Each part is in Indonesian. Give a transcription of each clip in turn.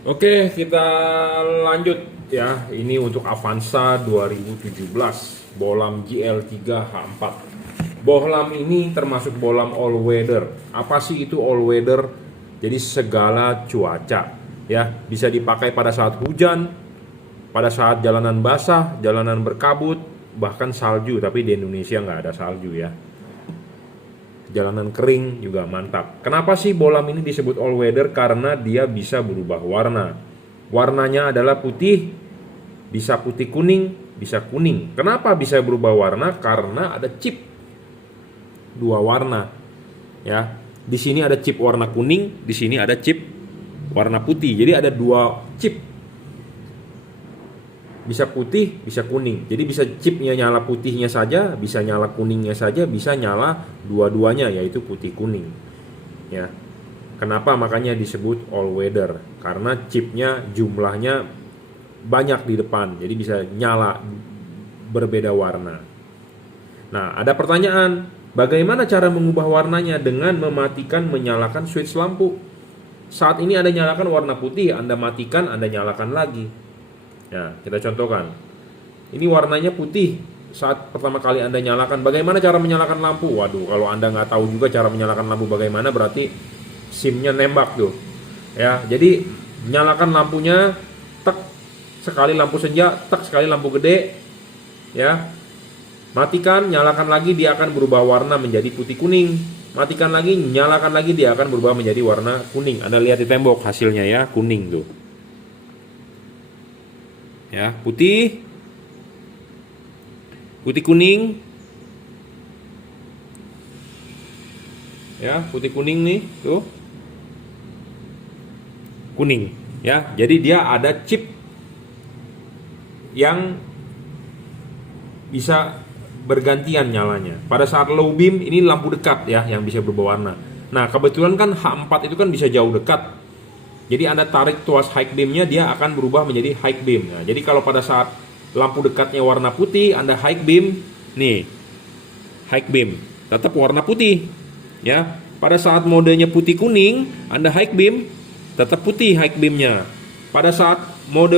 Oke, kita lanjut ya. Ini untuk Avanza 2017 bohlam GL3H4. Bohlam ini termasuk bohlam all weather. Apa sih itu all weather? Jadi segala cuaca ya, bisa dipakai pada saat hujan, pada saat jalanan basah, jalanan berkabut, bahkan salju. Tapi di Indonesia nggak ada salju ya. Jalanan kering juga mantap. Kenapa sih bohlam ini disebut all weather? Karena dia bisa berubah warna. Warnanya adalah putih, bisa putih kuning, bisa kuning. Kenapa bisa berubah warna? Karena ada chip dua warna. Ya, di sini ada chip warna kuning, di sini ada chip warna putih. Jadi ada dua chip, bisa putih, bisa kuning. Jadi bisa chipnya nyala putihnya saja, bisa nyala kuningnya saja, bisa nyala dua-duanya, yaitu putih kuning. Ya, kenapa makanya disebut all weather? Karena chipnya jumlahnya banyak di depan, jadi bisa nyala berbeda warna. Nah, ada pertanyaan, bagaimana cara mengubah warnanya? Dengan mematikan, menyalakan switch lampu. Saat ini Anda nyalakan warna putih, Anda matikan, Anda nyalakan lagi. Ya, kita contohkan. Ini warnanya putih. Saat pertama kali Anda nyalakan, bagaimana cara menyalakan lampu? Waduh, kalau Anda nggak tahu juga cara menyalakan lampu bagaimana, berarti SIM-nya nembak tuh. Ya, jadi nyalakan lampunya, tek sekali lampu senja, tek sekali lampu gede. Ya, matikan, nyalakan lagi, dia akan berubah warna menjadi putih kuning. Matikan lagi, nyalakan lagi, dia akan berubah menjadi warna kuning. Anda lihat di tembok hasilnya ya, kuning tuh. Ya, putih, putih kuning, ya, putih kuning nih, tuh, kuning, ya. Jadi dia ada chip yang bisa bergantian nyalanya. Pada saat low beam ini lampu dekat ya yang bisa berubah warna. Nah, kebetulan kan H4 itu kan bisa jauh dekat. Jadi Anda tarik tuas high beamnya, dia akan berubah menjadi high beam. Nah, jadi kalau pada saat lampu dekatnya warna putih, Anda high beam, nih, high beam, tetap warna putih. Ya, pada saat modenya putih kuning, Anda high beam, tetap putih high beamnya. Pada saat mode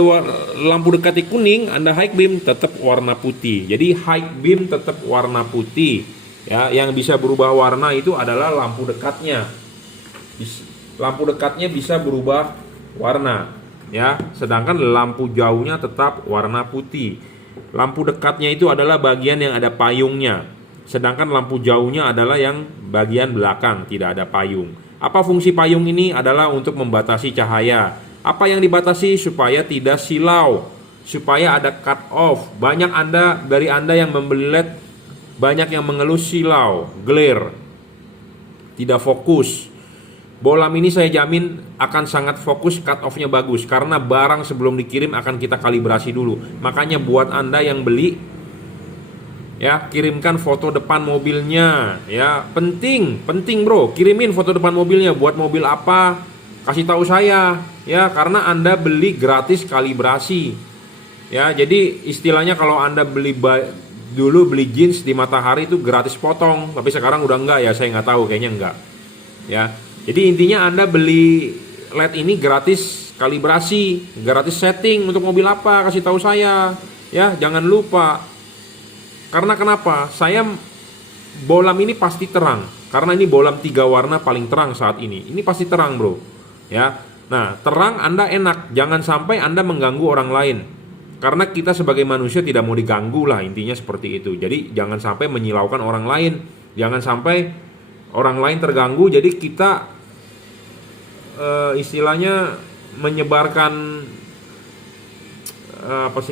lampu dekatnya kuning, Anda high beam, tetap warna putih. Jadi high beam tetap warna putih. Ya, yang bisa berubah warna itu adalah lampu dekatnya. Lampu dekatnya bisa berubah warna, ya, sedangkan lampu jauhnya tetap warna putih. Lampu dekatnya itu adalah bagian yang ada payungnya, sedangkan lampu jauhnya adalah yang bagian belakang, tidak ada payung. Apa fungsi payung ini? Adalah untuk membatasi cahaya. Apa yang dibatasi? Supaya tidak silau, supaya ada cut off. Banyak dari Anda yang membeli LED, banyak yang mengeluh silau, glare, tidak fokus. Bohlam ini saya jamin akan sangat fokus, cut off-nya bagus, karena barang sebelum dikirim akan kita kalibrasi dulu. Makanya buat Anda yang beli, ya, kirimkan foto depan mobilnya, ya, penting bro, kirimin foto depan mobilnya. Buat mobil apa? Kasih tahu saya, ya, karena Anda beli gratis kalibrasi. Ya, jadi istilahnya kalau Anda dulu beli jeans di Matahari itu gratis potong, tapi sekarang udah enggak ya, saya nggak tahu, kayaknya enggak. Ya, jadi intinya Anda beli LED ini gratis kalibrasi, gratis setting. Untuk mobil apa? Kasih tahu saya. Ya, jangan lupa. Karena kenapa? Bohlam ini pasti terang. Karena ini bohlam 3 warna paling terang saat ini. Ini pasti terang, bro. Ya. Nah, terang Anda enak. Jangan sampai Anda mengganggu orang lain. Karena kita sebagai manusia tidak mau diganggu lah, intinya seperti itu. Jadi jangan sampai menyilaukan orang lain. Jangan sampai orang lain terganggu, jadi kita istilahnya menyebarkan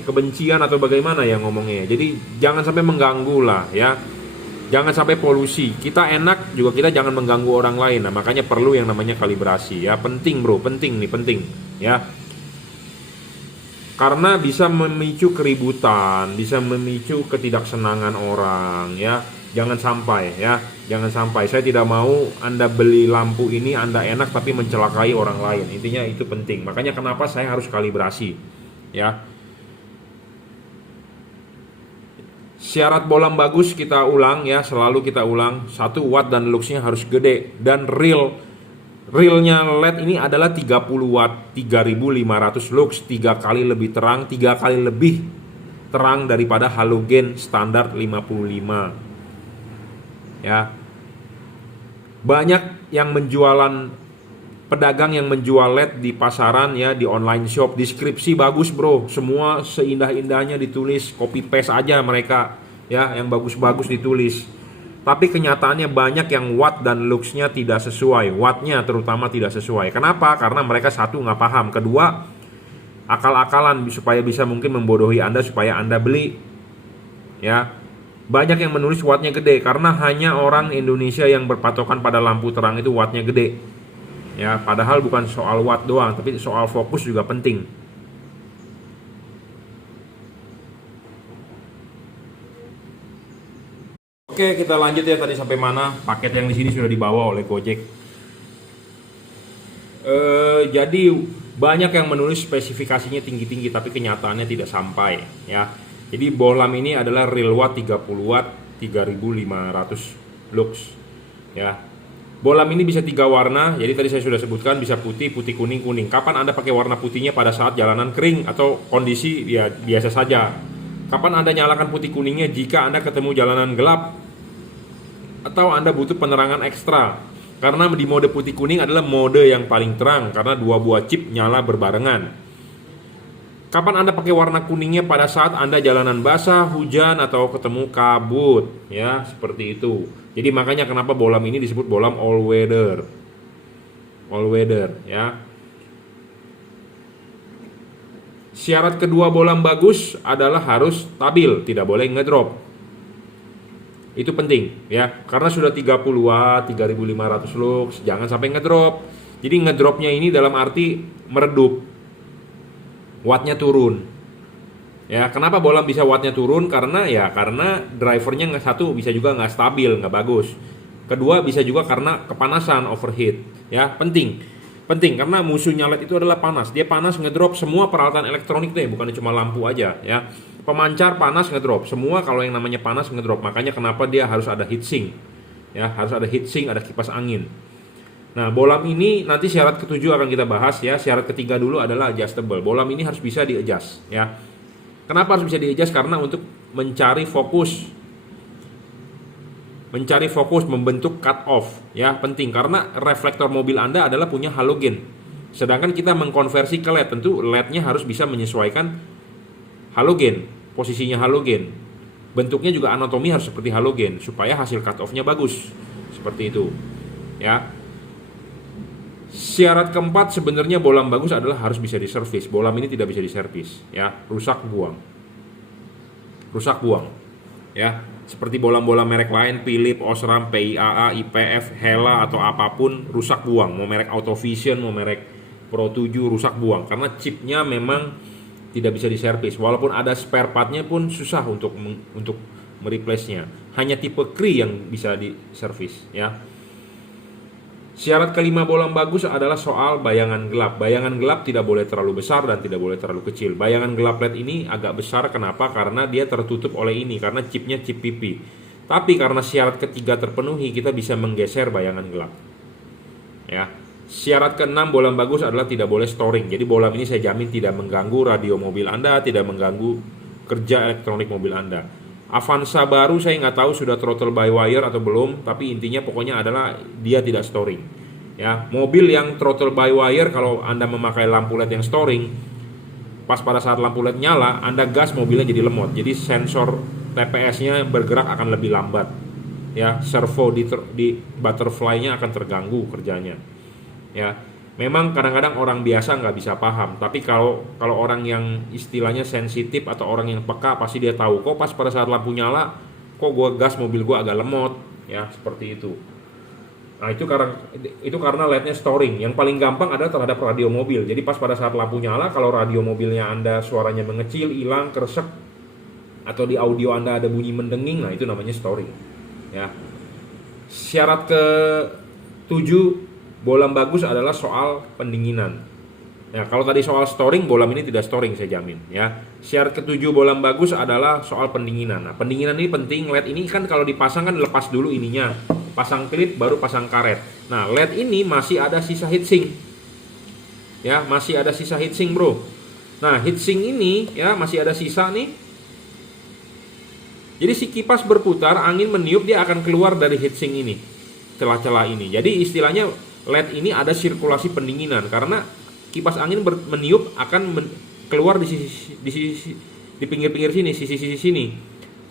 kebencian atau bagaimana ya ngomongnya. Jadi jangan sampai mengganggu lah ya, jangan sampai polusi. Kita enak juga, kita jangan mengganggu orang lain. Nah, makanya perlu yang namanya kalibrasi ya, penting bro, penting ya, karena bisa memicu keributan, bisa memicu ketidaksenangan orang ya. Jangan sampai ya, jangan sampai. Saya tidak mau Anda beli lampu ini, Anda enak tapi mencelakai orang lain. Intinya itu penting. Makanya kenapa saya harus kalibrasi ya. Syarat bohlam bagus kita ulang ya, selalu kita ulang. 1 watt dan luxnya harus gede dan real. Realnya LED ini adalah 30 watt, 3500 lux, 3 kali lebih terang, 3 kali lebih terang daripada halogen standar 55. Ya. Banyak yang pedagang yang menjual LED di pasaran ya, di online shop, deskripsi bagus bro, semua seindah-indahnya ditulis, copy paste aja mereka ya, yang bagus-bagus ditulis. Tapi kenyataannya banyak yang watt dan luxnya tidak sesuai, wattnya terutama tidak sesuai. Kenapa? Karena mereka satu nggak paham, kedua akal-akalan supaya bisa mungkin membodohi Anda supaya Anda beli ya. Banyak yang menulis wattnya gede karena hanya orang Indonesia yang berpatokan pada lampu terang itu wattnya gede ya, padahal bukan soal watt doang tapi soal fokus juga penting. Oke, kita lanjut ya, tadi sampai mana? Paket yang di sini sudah dibawa oleh Gojek. Jadi banyak yang menulis spesifikasinya tinggi-tinggi tapi kenyataannya tidak sampai ya. Jadi bohlam ini adalah real watt 30 watt 3500 lux ya. Bohlam ini bisa 3 warna. Jadi tadi saya sudah sebutkan bisa putih, putih kuning, kuning. Kapan Anda pakai warna putihnya? Pada saat jalanan kering atau kondisi ya biasa saja. Kapan Anda nyalakan putih kuningnya? Jika Anda ketemu jalanan gelap atau Anda butuh penerangan ekstra. Karena di mode putih kuning adalah mode yang paling terang karena dua buah chip nyala berbarengan. Kapan Anda pakai warna kuningnya? Pada saat Anda jalanan basah, hujan atau ketemu kabut ya, seperti itu. Jadi makanya kenapa bohlam ini disebut bohlam all weather. All weather ya. Syarat kedua bohlam bagus adalah harus stabil, tidak boleh ngedrop. Itu penting ya, karena sudah 30 watt, 3500 lux, jangan sampai ngedrop. Jadi ngedropnya ini dalam arti meredup, wattnya turun. Ya, kenapa bohlam bisa wattnya turun? Karena drivernya satu bisa juga nggak stabil, nggak bagus. Kedua bisa juga karena kepanasan, overheat. Ya, penting karena musuhnya LED itu adalah panas. Dia panas ngedrop semua peralatan elektronik deh, bukan cuma lampu aja ya. Pemancar panas ngedrop, semua kalau yang namanya panas ngedrop. Makanya kenapa dia harus ada heatsink. Ya, harus ada heatsink, ada kipas angin. Nah, bohlam ini nanti syarat ketujuh akan kita bahas ya. Syarat ketiga dulu adalah adjustable. Bohlam ini harus bisa di-adjust ya. Kenapa harus bisa di-adjust? Karena untuk mencari fokus, membentuk cut off ya, penting karena reflektor mobil Anda adalah punya halogen. Sedangkan kita mengkonversi ke LED, tentu LED-nya harus bisa menyesuaikan halogen, posisinya halogen. Bentuknya juga anatomi harus seperti halogen supaya hasil cut off-nya bagus. Seperti itu. Ya. Syarat keempat sebenarnya bohlam bagus adalah harus bisa diservis. Bohlam ini tidak bisa diservis ya, rusak buang. Ya. Seperti bohlam-bohlam merek lain, Philips, Osram, PIAA, IPF, Hella atau apapun rusak buang. Mau merek Autovision, mau merek Pro 7 rusak buang karena chipnya memang tidak bisa diservis. Walaupun ada spare partnya pun susah untuk mereplace-nya. Hanya tipe Cree yang bisa diservis ya. Syarat kelima bohlam bagus adalah soal bayangan gelap. Bayangan gelap tidak boleh terlalu besar dan tidak boleh terlalu kecil. Bayangan gelap LED ini agak besar, kenapa? Karena dia tertutup oleh ini, karena chipnya chip PP. Tapi karena syarat ketiga terpenuhi, kita bisa menggeser bayangan gelap. Ya. Syarat keenam bohlam bagus adalah tidak boleh storing. Jadi bohlam ini saya jamin tidak mengganggu radio mobil Anda, tidak mengganggu kerja elektronik mobil Anda. Avanza baru saya nggak tahu sudah throttle by wire atau belum, tapi intinya pokoknya adalah dia tidak storing. Ya, mobil yang throttle by wire kalau Anda memakai lampu LED yang storing, pas pada saat lampu LED nyala, Anda gas mobilnya jadi lemot. Jadi sensor TPS-nya bergerak akan lebih lambat. Ya, servo di butterfly-nya akan terganggu kerjanya. Ya. Memang kadang-kadang orang biasa nggak bisa paham, tapi kalau orang yang istilahnya sensitif atau orang yang peka pasti dia tahu kok pas pada saat lampu nyala kok gua gas mobil gua agak lemot ya, seperti itu. Nah, itu karena LED-nya storing. Yang paling gampang adalah terhadap radio mobil. Jadi pas pada saat lampu nyala, kalau radio mobilnya Anda suaranya mengecil, hilang, keresek, atau di audio Anda ada bunyi mendenging, nah itu namanya storing. Ya. Syarat ke-7 bohlam bagus adalah soal pendinginan. Ya, kalau tadi soal storing, bolam ini tidak storing saya jamin ya. Syarat ketujuh bolam bagus adalah soal pendinginan. Nah, pendinginan ini penting. LED ini kan kalau dipasang kan lepas dulu ininya, pasang klip baru pasang karet. Nah, LED ini masih ada sisa heatsink. Ya, masih ada sisa heatsink, Bro. Nah, heatsink ini ya masih ada sisa nih. Jadi si kipas berputar, angin meniup, dia akan keluar dari heatsink ini, celah-celah ini. Jadi istilahnya LED ini ada sirkulasi pendinginan karena kipas angin meniup akan keluar di pinggir-pinggir sini, sisi-sisi sini.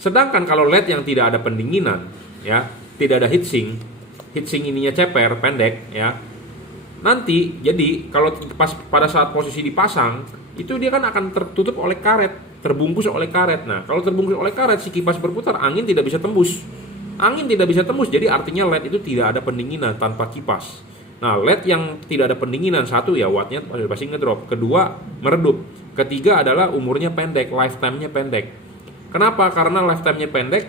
Sedangkan kalau LED yang tidak ada pendinginan, ya, tidak ada heatsink ininya ceper, pendek, ya. Nanti jadi kalau pas pada saat posisi dipasang, itu dia kan akan tertutup oleh karet, terbungkus oleh karet. Nah, kalau terbungkus oleh karet, si kipas berputar, angin tidak bisa tembus. Angin tidak bisa tembus, jadi artinya LED itu tidak ada pendinginan tanpa kipas. Nah, LED yang tidak ada pendinginan, satu ya wattnya pasti ngedrop, kedua meredup, ketiga adalah umurnya pendek, lifetime-nya pendek. Kenapa? Karena lifetime-nya pendek.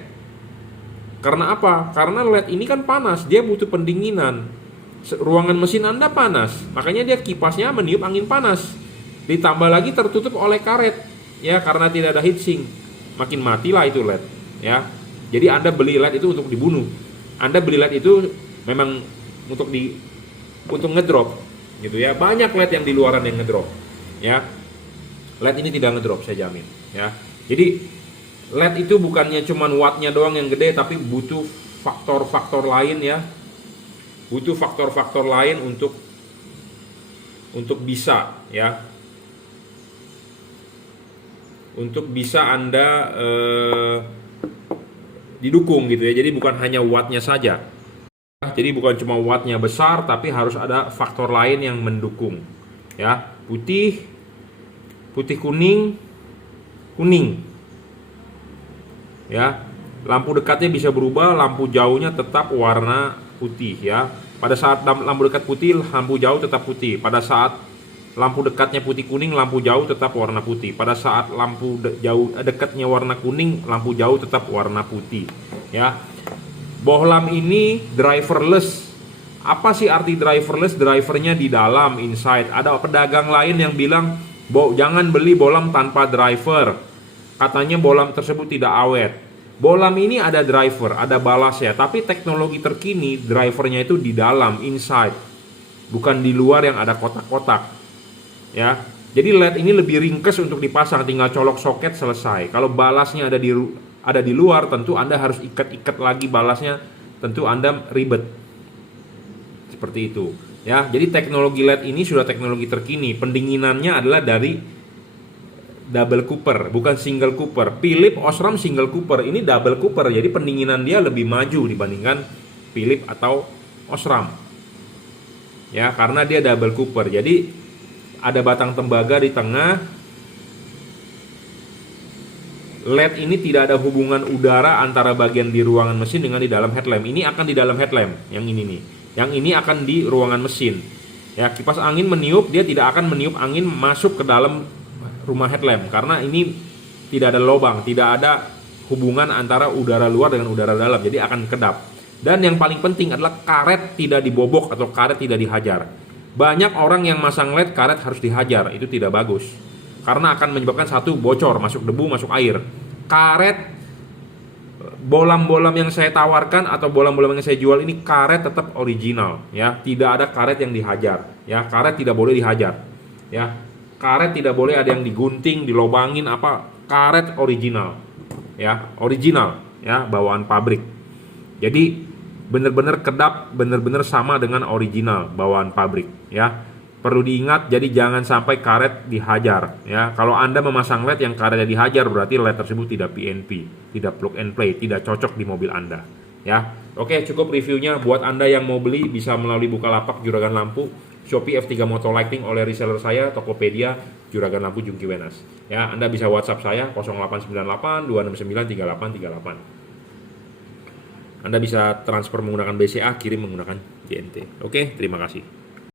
Karena apa? Karena LED ini kan panas, dia butuh pendinginan. Ruangan mesin Anda panas, makanya dia kipasnya meniup angin panas. Ditambah lagi tertutup oleh karet, ya karena tidak ada heatsink. Makin matilah itu LED, ya. Jadi Anda beli LED itu untuk dibunuh. Anda beli LED itu memang untuk ngedrop gitu ya. Banyak LED yang di luaran yang ngedrop ya. LED ini tidak ngedrop saya jamin ya. Jadi LED itu bukannya cuman wattnya doang yang gede, tapi butuh faktor-faktor lain ya. Butuh faktor-faktor lain untuk bisa ya. Untuk bisa Anda didukung gitu ya. Jadi bukan hanya wattnya saja. Jadi bukan cuma wattnya besar, tapi harus ada faktor lain yang mendukung. Ya, putih, kuning. Ya, lampu dekatnya bisa berubah, lampu jauhnya tetap warna putih ya. Pada saat lampu dekat putih, lampu jauh tetap putih. Pada saat lampu dekatnya putih kuning, lampu jauh tetap warna putih. Pada saat lampu jauh dekatnya warna kuning, lampu jauh tetap warna putih. Ya. Bohlam ini driverless. Apa sih arti driverless? Drivernya di dalam, inside. Ada pedagang lain yang bilang, jangan beli bohlam tanpa driver. Katanya bohlam tersebut tidak awet. Bohlam ini ada driver, ada balas ya. Tapi teknologi terkini, drivernya itu di dalam, inside. Bukan di luar yang ada kotak-kotak. Ya. Jadi LED ini lebih ringkes untuk dipasang, tinggal colok soket selesai. Kalau balasnya ada di luar, tentu Anda harus ikat-ikat lagi balasnya, tentu Anda ribet. Seperti itu. Ya, jadi teknologi LED ini sudah teknologi terkini. Pendinginannya adalah dari double cooper, bukan single cooper. Philips Osram single cooper, ini double cooper. Jadi pendinginan dia lebih maju dibandingkan Philips atau Osram. Ya, karena dia double cooper. Jadi ada batang tembaga di tengah. LED ini tidak ada hubungan udara antara bagian di ruangan mesin dengan di dalam headlamp. Ini akan di dalam headlamp, yang ini nih. Yang ini akan di ruangan mesin. Ya, kipas angin meniup, dia tidak akan meniup angin masuk ke dalam rumah headlamp karena ini tidak ada lubang, tidak ada hubungan antara udara luar dengan udara dalam. Jadi akan kedap. Dan yang paling penting adalah karet tidak dibobok atau karet tidak dihajar. Banyak orang yang masang LED karet harus dihajar, itu tidak bagus. Karena akan menyebabkan satu, bocor, masuk debu, masuk air. Karet, bolam-bolam yang saya tawarkan atau bolam-bolam yang saya jual ini karet tetap original ya, tidak ada karet yang dihajar ya. Karet tidak boleh dihajar ya. Karet tidak boleh ada yang digunting, dilobangin apa. Karet original ya, original ya, bawaan pabrik. Jadi benar-benar kedap, benar-benar sama dengan original bawaan pabrik ya. Perlu diingat, jadi jangan sampai karet dihajar ya. Kalau Anda memasang LED yang karetnya dihajar, berarti LED tersebut tidak PNP, tidak plug and play, tidak cocok di mobil Anda ya. Oke, cukup reviewnya. Buat Anda yang mau beli bisa melalui Bukalapak Juragan Lampu, Shopee F3 Moto Lighting oleh reseller saya, Tokopedia Juragan Lampu Jungki Wenas ya. Anda bisa WhatsApp saya 0898 269 3838. Anda bisa transfer menggunakan BCA, kirim menggunakan JNT. Oke, terima kasih.